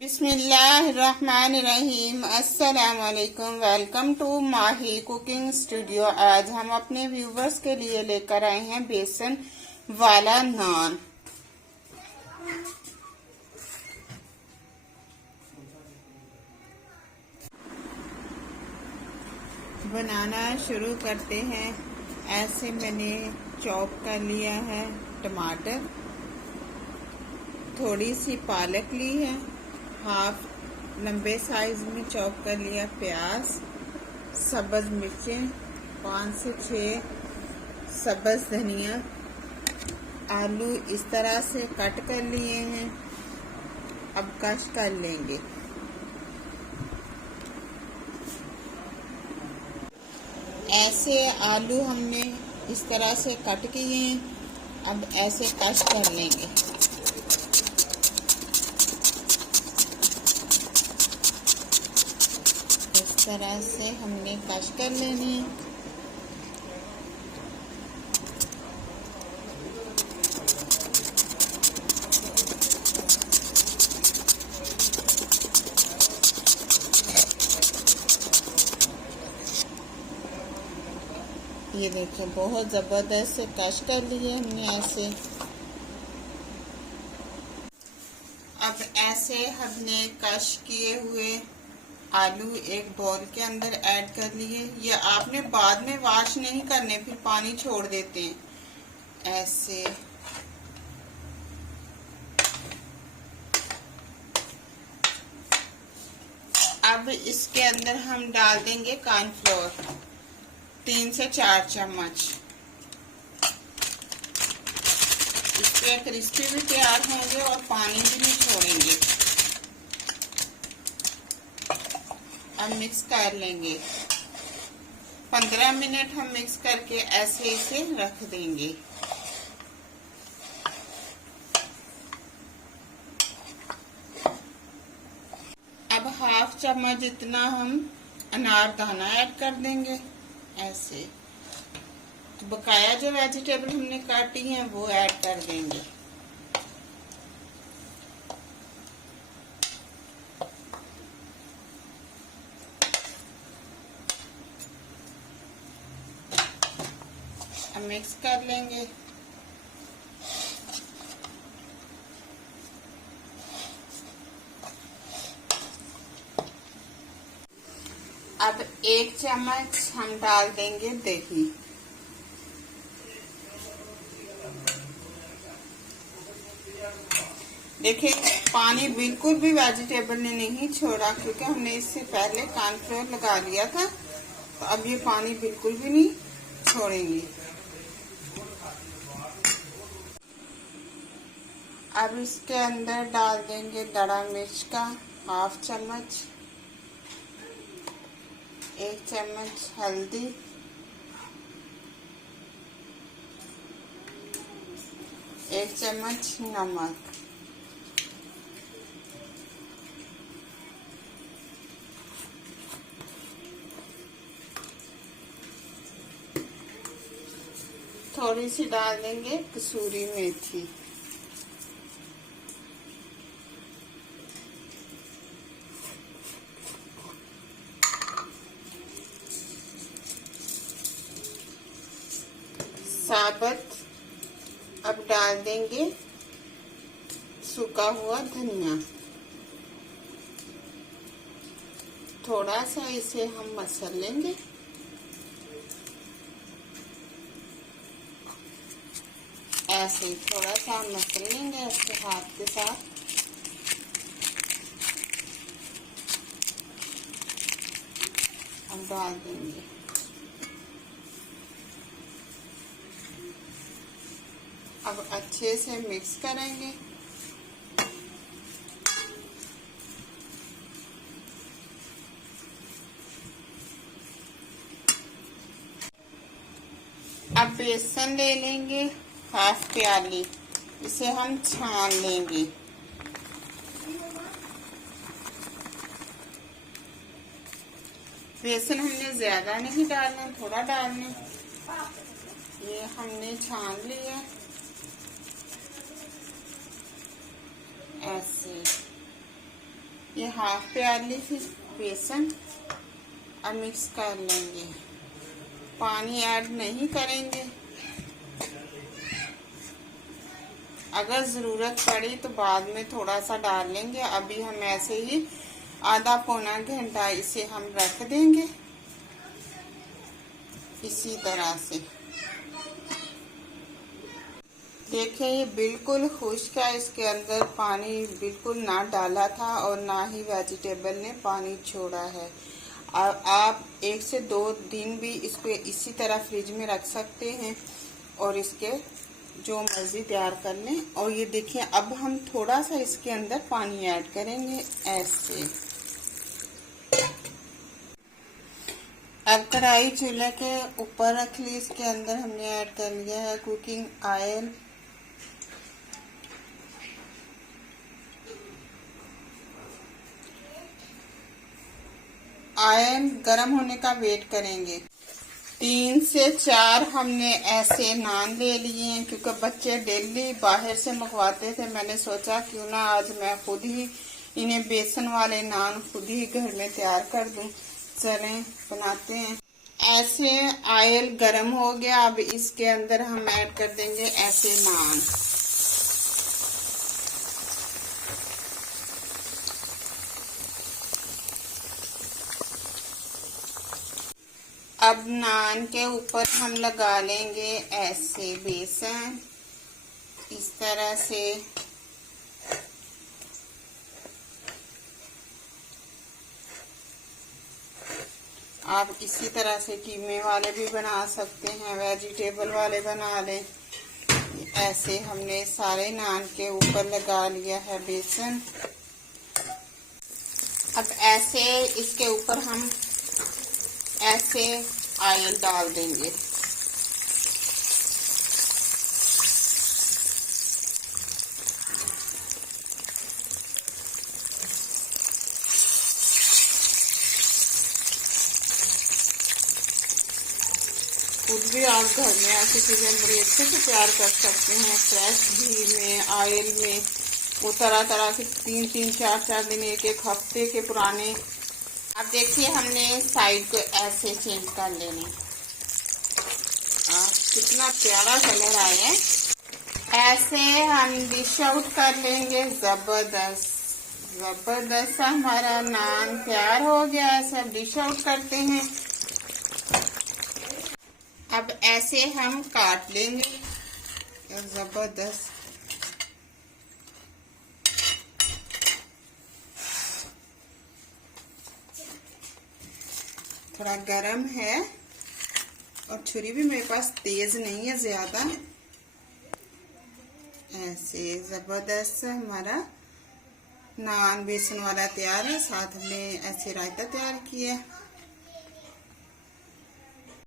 बिस्मिल्लाहिर्रहमानिर्रहीम। अस्सलाम वालेकुम। Welcome to Mahi cooking studio. आज हम अपने व्यूवर्स के लिए लेकर आए हैं बेसन वाला नान। बनाना शुरू करते हैं। ऐसे मैंने चॉप कर लिया है टमाटर, थोड़ी सी पालक ली है, हाफ लंबे साइज में चॉप कर लिया प्याज, सब्ज मिर्चें 5 से 6, सब्ज धनिया, आलू इस तरह से कट कर लिए हैं। अब कश कर लेंगे। ऐसे आलू हमने इस तरह से कट किए हैं। अब ऐसे कश कर लेंगे। इस तरह से हमने कश कर लेनी है। ये देखिए बहुत जबरदस्त से कश कर लिए हमने ऐसे। अब ऐसे हमने कश किए हुए आलू एक बाउल के अंदर ऐड कर लिए। ये आपने बाद में वॉश नहीं करने, फिर पानी छोड़ देते हैं ऐसे। अब इसके अंदर हम डाल देंगे कॉर्नफ्लोर 3 से 4 चम्मच। इसके क्रिस्पी भी तैयार होंगे और पानी भी नहीं छोड़ेंगे। अब मिक्स कर लेंगे। 15 मिनट हम मिक्स करके ऐसे इसे रख देंगे। अब हाफ चम्मच जितना हम अनारदाना ऐड कर देंगे ऐसे। तो बकाया जो वेजिटेबल हमने काटी हैं वो ऐड कर देंगे। अब मिक्स कर लेंगे। अब 1 चम्मच हम डाल देंगे दही। देखिए पानी बिल्कुल भी वेजिटेबल ने नहीं छोड़ा, क्योंकि हमने इससे पहले कॉर्नफ्लोर लगा लिया था। तो अब ये पानी बिल्कुल भी नहीं छोड़ेंगे। अब इसके अंदर डाल देंगे दड़ा मिर्च का हाफ चम्मच, 1 चम्मच हल्दी, 1 चम्मच नमक, थोड़ी सी डाल देंगे कसूरी मेथी। साबुत अब डाल देंगे सूखा हुआ धनिया। थोड़ा सा इसे हम मसल लेंगे। ऐसे ही थोड़ा सा मसल लेंगे ऐसे हाथ के साथ। अब डाल देंगे। अब अच्छे से मिक्स करेंगे। अब बेसन ले लेंगे हाफ प्याली, इसे हम छान लेंगे। बेसन हमने ज्यादा नहीं डालना, थोड़ा डालना। ये हमने छान लिया ऐसे। हाफ प्याली बेसन अब मिक्स कर लेंगे। पानी ऐड नहीं करेंगे, अगर ज़रूरत पड़ी तो बाद में थोड़ा सा डाल लेंगे। अभी हम ऐसे ही आधा पौना घंटा इसे हम रख देंगे इसी तरह से। देखिए ये बिल्कुल खुश्क है, इसके अंदर पानी बिल्कुल ना डाला था और ना ही वेजिटेबल ने पानी छोड़ा है। अब आप 1 से 2 दिन भी इसको इसी तरह फ्रिज में रख सकते हैं और इसके जो मर्जी तैयार कर लें। और ये देखिए अब हम थोड़ा सा इसके अंदर पानी ऐड करेंगे ऐसे। अब कढ़ाई चूल्हे के ऊपर रख ली, इसके अंदर हमने ऐड कर लिया है कुकिंग ऑयल। ऑयल गर्म होने का वेट करेंगे। 3 से 4 हमने ऐसे नान ले लिए हैं, क्योंकि बच्चे डेली बाहर से मंगवाते थे। मैंने सोचा क्यों ना आज मैं खुद ही इन्हें बेसन वाले नान खुद ही घर में तैयार कर दूं। चलें बनाते हैं। ऐसे ऑयल गर्म हो गया, अब इसके अंदर हम ऐड कर देंगे ऐसे नान। अब नान के ऊपर हम लगा लेंगे ऐसे बेसन इस तरह से। आप इसी तरह से कीमे वाले भी बना सकते हैं, वेजिटेबल वाले बना लें। ऐसे हमने सारे नान के ऊपर लगा लिया है बेसन। अब ऐसे इसके ऊपर हम ऐसे ऑयल डाल देंगे। खुद भी आप घर में ऐसी चीजें बड़ी अच्छे से तैयार कर सकते हैं। फ्रेश घी में, ऑयल में, वो तरह तरह के 3-3, 4-4 दिन, 1-1 हफ्ते के पुराने। अब देखिए हमने साइड को ऐसे चेंज कर लेने। कितना प्यारा कलर आया है। ऐसे हम डिश आउट कर लेंगे। जबरदस्त जबरदस्त हमारा नान तैयार हो गया। ऐसे अब डिश आउट करते हैं। अब ऐसे हम काट लेंगे। जबरदस्त थोड़ा गरम है और छुरी भी मेरे पास तेज नहीं है ज्यादा। ऐसे जबरदस्त हमारा नान बेसन वाला तैयार है। साथ में ऐसे रायता तैयार किया है।